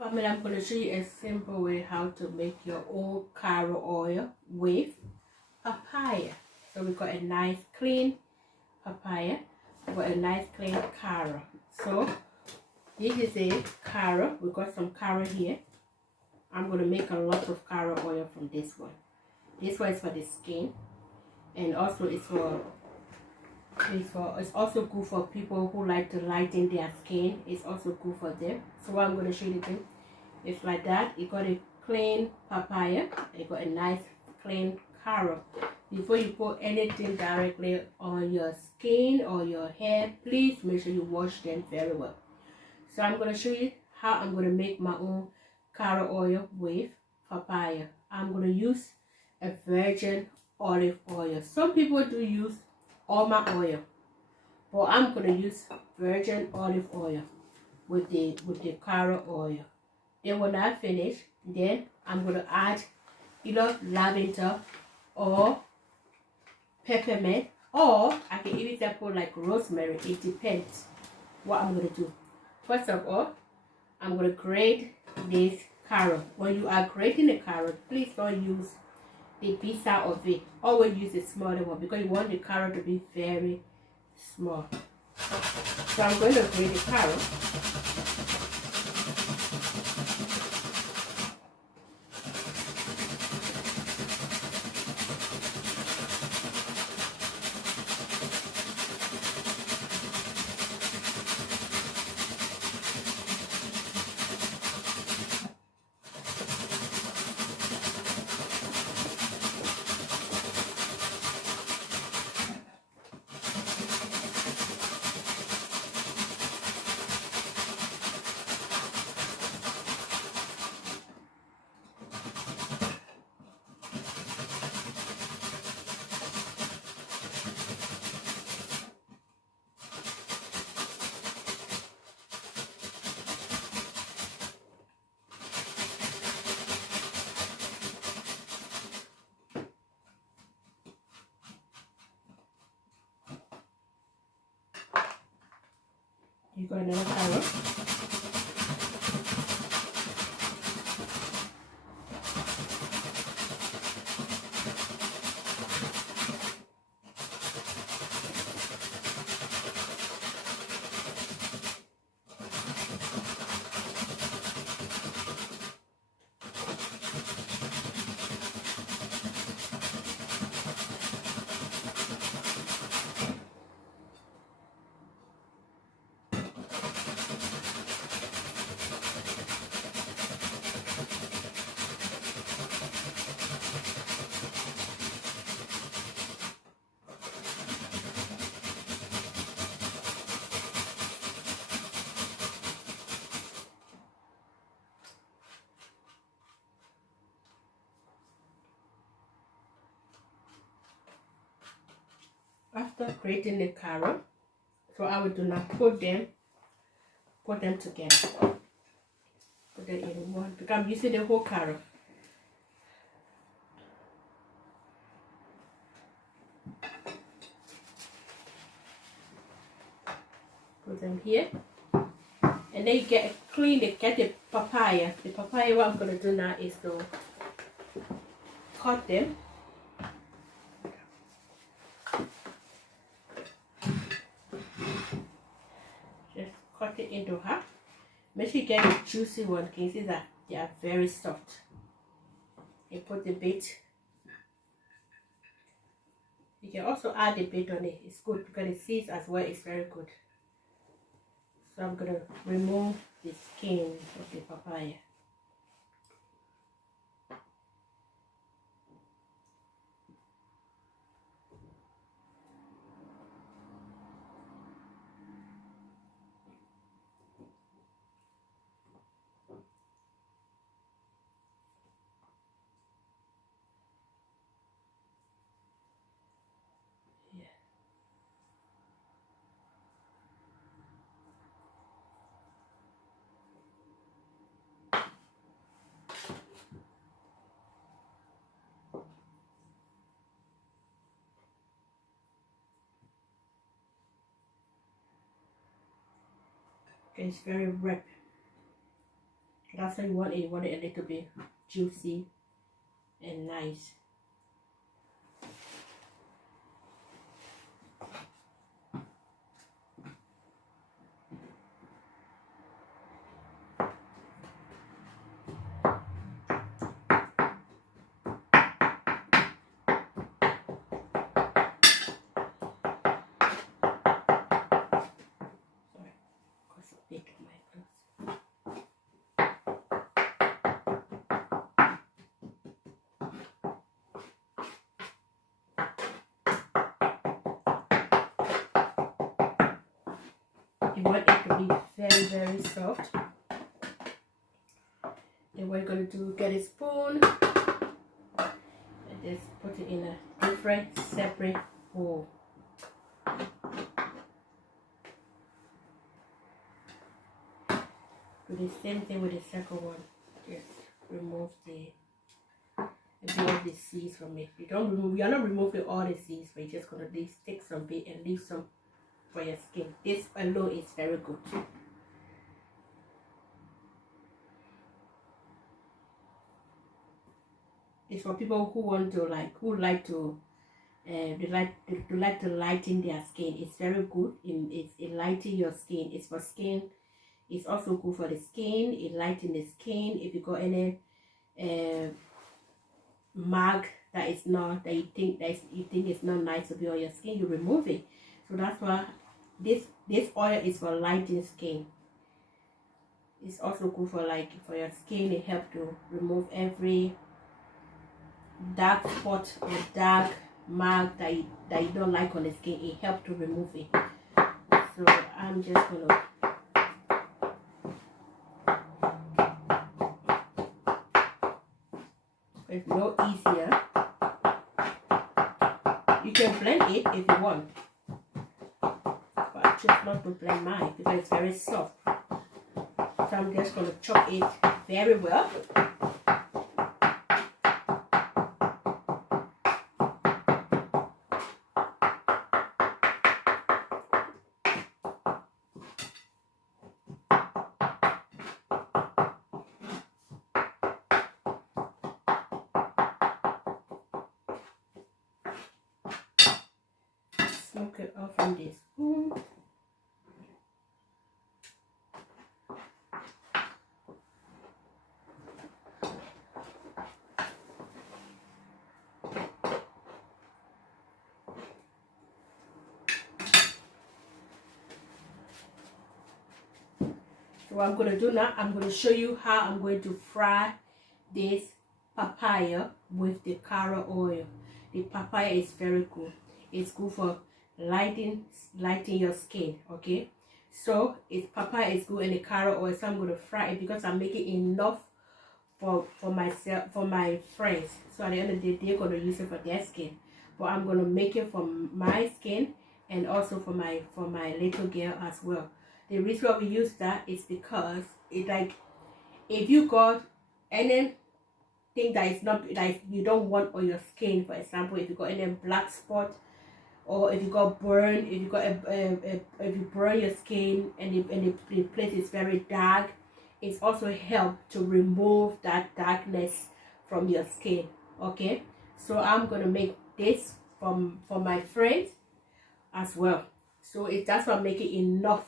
Family, I'm going to show you a simple way how to make your own carrot oil with papaya. So we got a nice clean papaya, we got a nice clean carrot. So this is a carrot. We got some carrot here. I'm going to make a lot of carrot oil from this one. This one is for the skin, and also it's also good for people who like to lighten their skin. It's also good for them. So what I'm going to show you again, it's like that. You got a clean papaya, you got a nice clean carrot. Before you put anything directly on your skin or your hair, please make sure you wash them very well. So I'm going to show you how I'm going to make my own carrot oil with papaya. I'm going to use a virgin olive oil. Some people do use almond oil, but I'm going to use virgin olive oil with the carrot oil. Then when I finish, then I'm going to add either lavender or peppermint, or I can even put like rosemary. It depends what I'm going to do. First of all, I'm going to grate this carrot. When you are grating the carrot, please don't use the big side of it. Always use the smaller one because you want the carrot to be very small. So I'm going to grate the carrot. You got another carrot. After grating the carrot, so I will do not put them together. Put them in one because I'm using the whole carrot. Put them here, and then you get the papaya. The papaya, what I'm gonna do now is to cut them. Just cut it into half. Make sure you get a juicy one. Can you see that they are very soft? You put the bit. You can also add a bit on it. It's good because the seeds as well is very good. So I'm gonna remove the skin of the papaya. Okay, it's very ripe. That's what you want it. You want it a little bit juicy and nice. You want it to be very, very soft. Then what you're going to do, get a spoon and just put it in a different, separate bowl. Do the same thing with the second one. Just remove the seeds from it. You are not removing all the seeds, but you're just going to take some bit and leave some for your skin. This alone is very good. It's for people who want to they like to lighten their skin. It's very good. It lightens your skin. It's for skin. It's also good for the skin. It lightens the skin. If you got any mark that is not, that you think it's not nice to be on your skin, you remove it. So that's why this oil is for lightening skin. It's also good for your skin. It helps to remove every dark spot or dark mark that you don't like on the skin. It helps to remove it. So I'm just gonna it's no easier. You can blend it if you want, but I choose not to blend mine because it's very soft. So I'm just gonna chop it very well. Smoke it off on this spoon. So what I'm going to do now, I'm going to show you how I'm going to fry this papaya with the carrot oil. The papaya is very good. It's good for lighting your skin. Okay, so papaya is good and the carrot oil. So I'm going to fry it because I'm making enough for myself, for my friends. So at the end of the day, they're going to use it for their skin, but I'm going to make it for my skin and also for my little girl as well. The reason why we use that is because it's like if you got anything that is not like you don't want on your skin, for example, if you got any black spot or if you got burn, if you got if you burn your skin and the place is very dark, it's also help to remove that darkness from your skin. Okay, so I'm gonna make this for my friends as well. So that's why I'm making enough.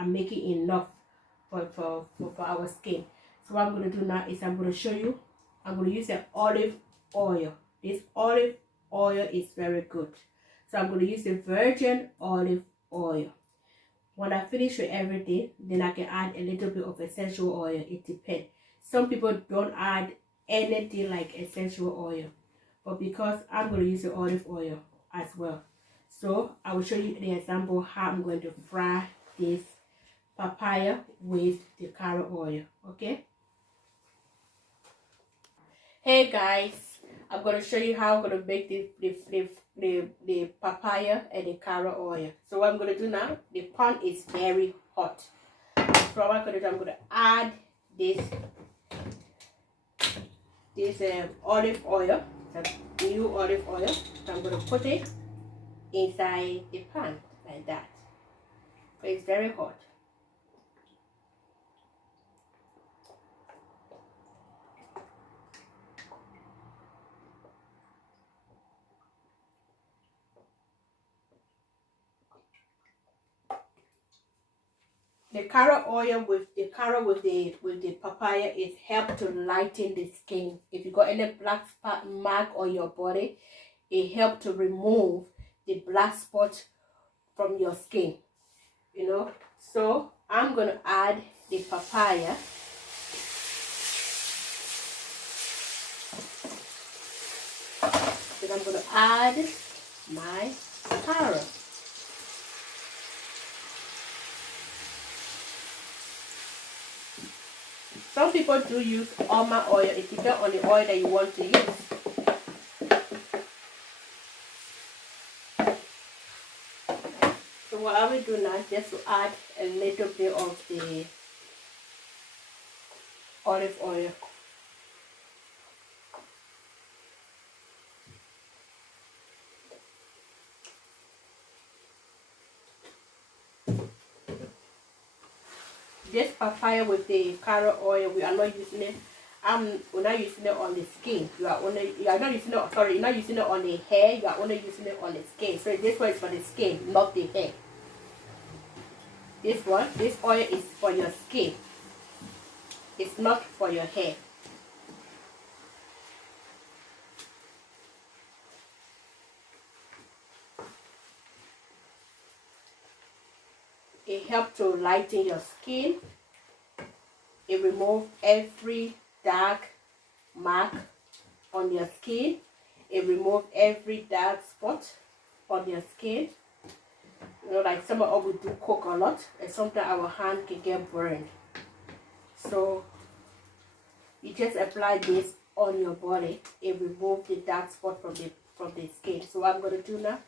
I'm making enough for our skin. So what I'm going to do now is I'm going to show you. I'm going to use the olive oil. This olive oil is very good. So I'm going to use the virgin olive oil. When I finish with everything, then I can add a little bit of essential oil. It depends. Some people don't add anything like essential oil, but because I'm going to use the olive oil as well. So I will show you the example how I'm going to fry this papaya with the carrot oil. Okay, hey guys, I'm going to show you how I'm going to make the papaya and the carrot oil. So what I'm going to do now, the pan is very hot. So what I'm going to do, I'm going to add this olive oil, the new olive oil. So I'm going to put it inside the pan like that. But it's very hot. The carrot oil with the papaya, it helps to lighten the skin. If you got any black spot mark on your body, it helps to remove the black spot from your skin, you know. So I'm gonna add the papaya. Then I'm gonna add my carrot. Some people do use almond oil. It depends on the oil that you want to use. So what I will do now is just to add a little bit of the olive oil. This papaya with the carrot oil, we are not using it. We're not using it on the skin. You're not using it on the hair. You are only using it on the skin. So this one is for the skin, not the hair. This oil is for your skin. It's not for your hair. It helps to lighten your skin. It removes every dark mark on your skin. It removes every dark spot on your skin. You know, like some of us, we do cook a lot, and sometimes our hand can get burned. So you just apply this on your body. It removes the dark spot from the skin. So what I'm gonna do now,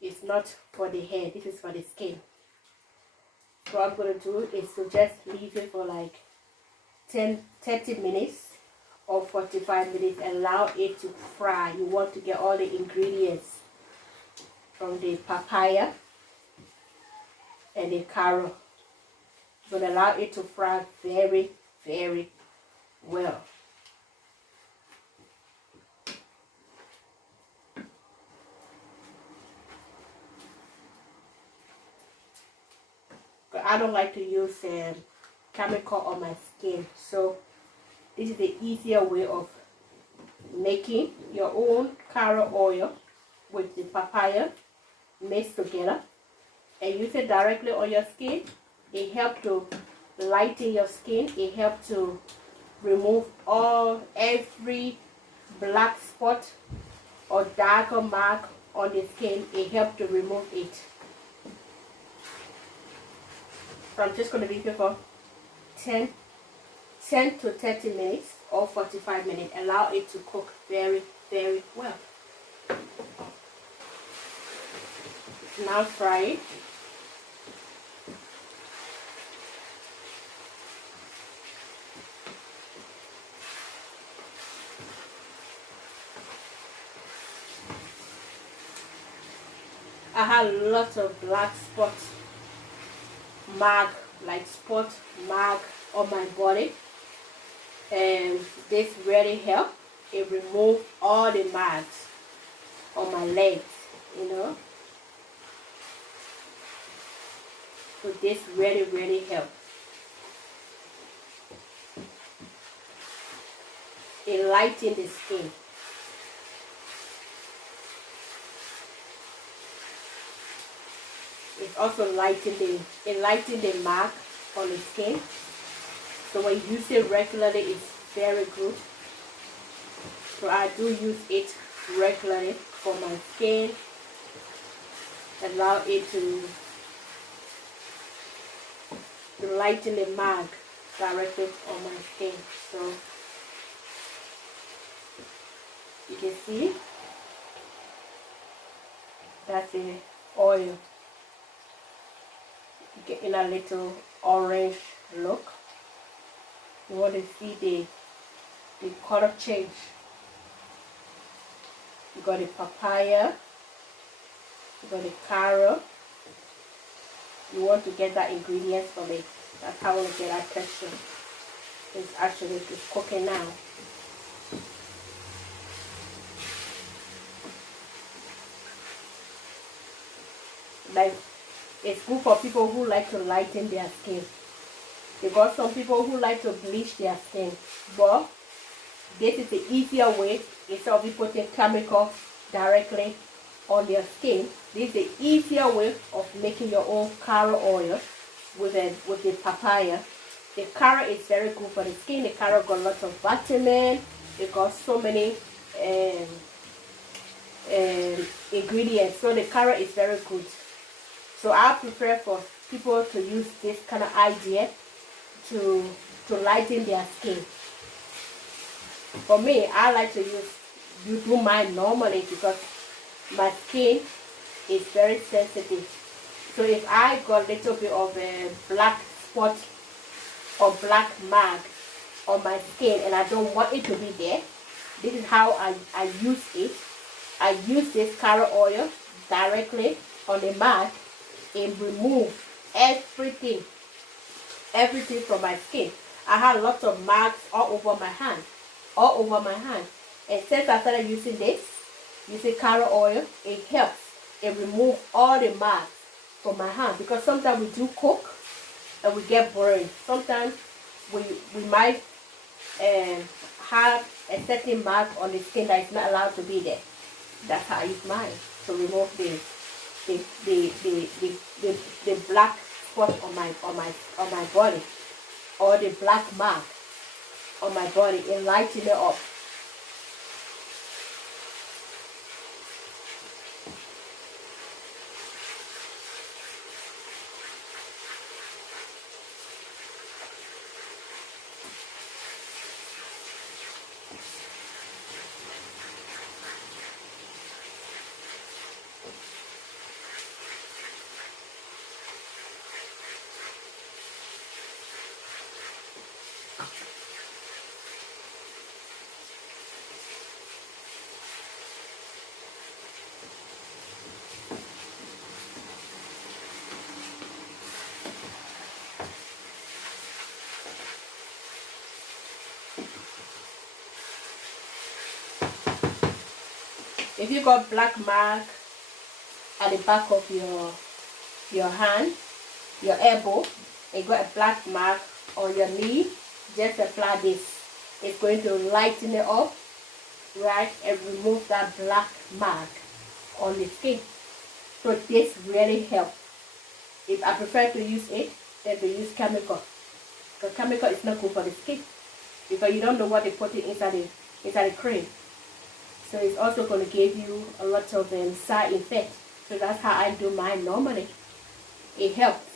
it's not for the hair, this is for the skin. So what I'm going to do is to just leave it for like 30 minutes or 45 minutes. Allow it to fry. You want to get all the ingredients from the papaya and the carrot. You're going to allow it to fry very, very well. I don't like to use chemical on my skin, so this is the easier way of making your own carrot oil with the papaya mixed together and use it directly on your skin. It helps to lighten your skin. It helps to remove every black spot or darker mark on the skin. It helps to remove it. So I'm just going to leave it for 10 to 30 minutes or 45 minutes. Allow it to cook very, very well. Now fry it. I had lots of black spots mark on my body, and this really helped. It removed all the marks on my legs, you know. So this really, really helped. It lightened the skin. It also lightened the mark on the skin. So when you use it regularly, it's very good. So I do use it regularly for my skin. Allow it to lighten the mark directly on my skin. So you can see that's the oil. Getting a little orange look. You want to see the color change. You got the papaya, you got the carrot. You want to get that ingredient from it. That's how I want to get that texture. It's cooking now. Like It's good for people who like to lighten their skin. Because some people who like to bleach their skin. But this is the easier way, instead of you putting chemical directly on their skin. This is the easier way of making your own carrot oil with the papaya. The carrot is very good for the skin. The carrot got lots of vitamin. It got so many ingredients. So the carrot is very good. So I prefer for people to use this kind of idea to lighten their skin. For me, I like to do mine normally because my skin is very sensitive. So if I got a little bit of a black spot or black mark on my skin and I don't want it to be there, this is how I use it. I use this carrot oil directly on the mark and remove everything from my skin. I had lots of marks all over my hand. And since I started using carrot oil, it helps. It removes all the marks from my hand, because sometimes we do cook and we get burned. Sometimes we might have a certain mark on the skin that is not allowed to be there. That's how I use mine to remove the black spot on my body, or the black mark on my body, and lighten it up. If you got black mark at the back of your hand, your elbow, and got a black mark on your knee, just apply this. It's going to lighten it up, right, and remove that black mark on the skin. So this really helps. If I prefer to use it than to use chemical, because chemical is not good for the skin, because you don't know what they put inside the cream. So it's also going to give you a lot of side effects. So that's how I do mine normally. It helps.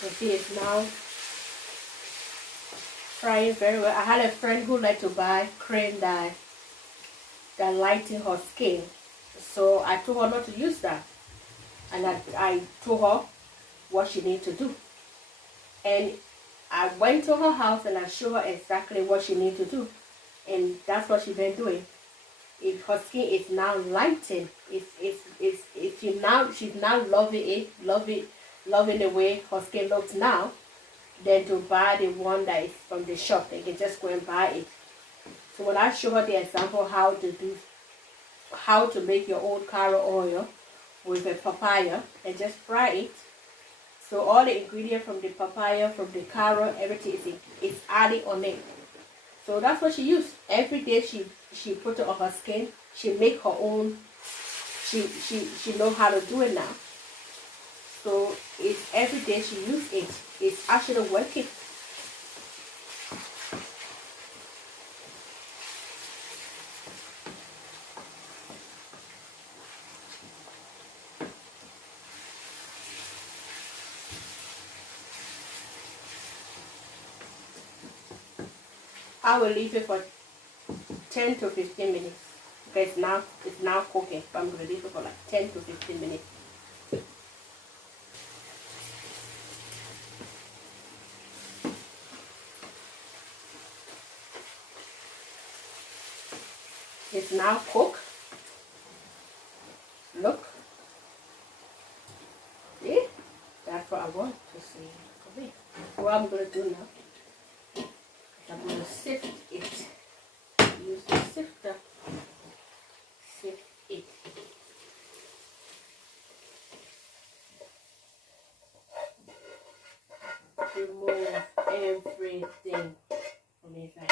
So see, it's now frying very well. I had a friend who liked to buy cream that lighten her skin. So I told her not to use that. And I told her what she needs to do. And I went to her house and I showed her exactly what she needs to do. And that's what she's been doing. if her skin is now lightened, she's now loving the way her skin looks now, then to buy the one that is from the shop. They can just go and buy it. So when I show her the example how to make your own carrot oil with a papaya and just fry it. So all the ingredients from the papaya, from the carrot, everything is added on it. So that's what she used. Every day she put it on her skin. She make her own. She know how to do it now. So it's every day she use it. It's actually working. I will leave it for 10 to 15 minutes. Okay, it's now cooking, but I'm going to leave it for like 10 to 15 minutes. It's now cooked. Look. See? That's what I want to see. Okay. So what I'm going to do now, I'm going to sift it. Use the sifter. Sift it. Remove everything from inside.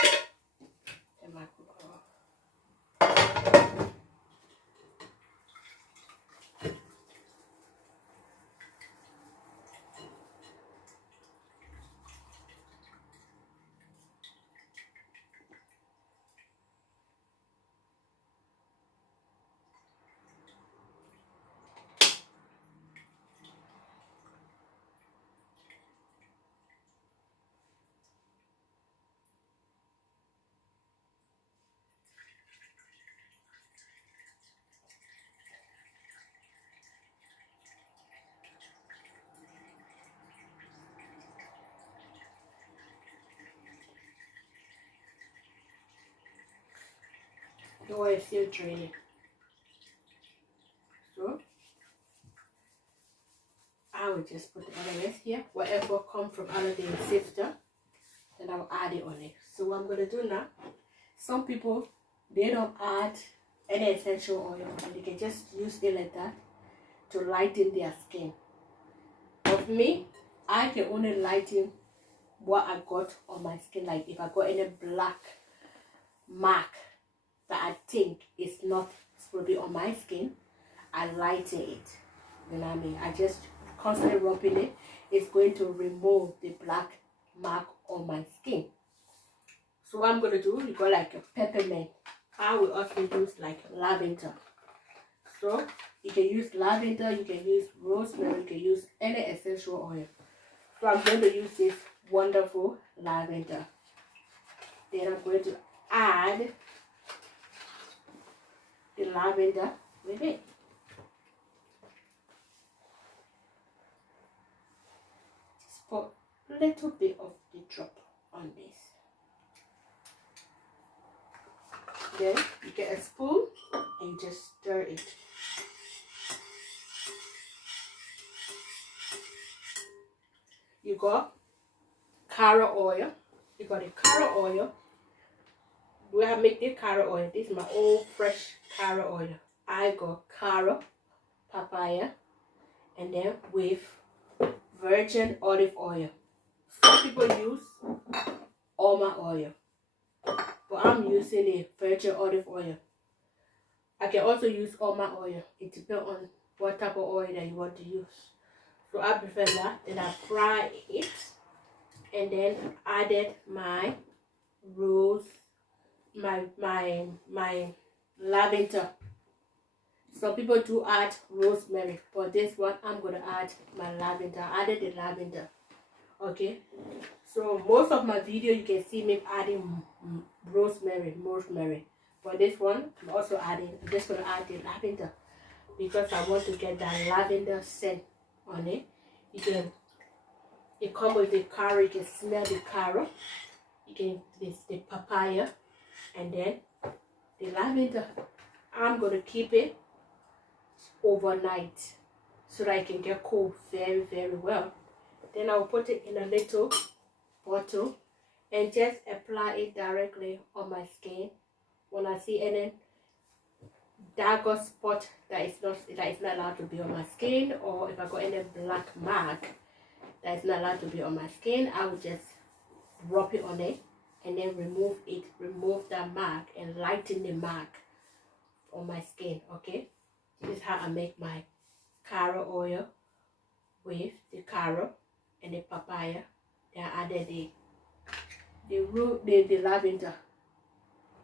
And my cocoa. The oil is still draining. So I will just put the other rest here. Whatever comes from out of the sifter, then I'll add it on it. So what I'm going to do now, some people, they don't add any essential oil. They can just use it like that to lighten their skin. But for me, I can only lighten what I got on my skin. Like if I got any black mark that I think is not supposed to be on my skin, I lighten it. You know what I mean? I just constantly rubbing it. It's going to remove the black mark on my skin. So what I'm going to do, you got like a peppermint. I will also use like lavender. So you can use lavender, you can use rosemary, you can use any essential oil. So I'm going to use this wonderful lavender. Then I'm going to add the lavender with it. Just put a little bit of the drop on this. Then you get a spoon and you just stir it. You got carrot oil. You got the carrot oil. We have made the carrot oil. This is my old fresh carrot oil. I got carrot, papaya, and then with virgin olive oil. Some people use almond oil, but I'm using the virgin olive oil. I can also use almond oil. It depends on what type of oil that you want to use. So I prefer that. Then I fry it, and then added my my lavender. Some people do add rosemary, but this one I'm gonna add my lavender. I added the lavender. Okay, so most of my video you can see me adding rosemary, but this one I'm also adding. I'm just gonna add the lavender because I want to get that lavender scent on it. It comes with the carrot. You can smell the carrot. You can this the papaya, and then The lavender, I'm going to keep it overnight so that it can get cold very, very well. Then I'll put it in a little bottle and just apply it directly on my skin. When I see any darker spot that is not allowed to be on my skin, or if I got any black mark that is not allowed to be on my skin, I will just rub it on it and then remove that mark and lighten the mark on my skin. Okay, this is how I make my carrot oil with the carrot and the papaya. Then I added the lavender.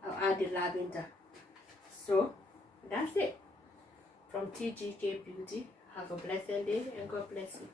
I'll add the lavender. So that's it from TGK Beauty. Have a blessed day and God bless you.